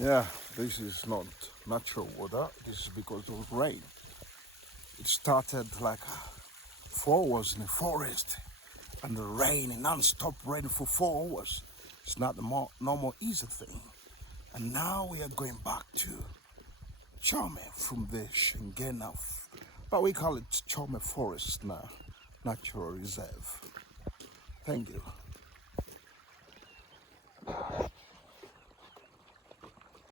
Yeah, this is not natural water. This is because of rain. It started like 4 hours in the forest, and the rain, non-stop rain for 4 hours. It's not the normal easy thing. And now we are going back to Chome from the Shingena, but we call it Chome Forest now, Natural Reserve. Thank you.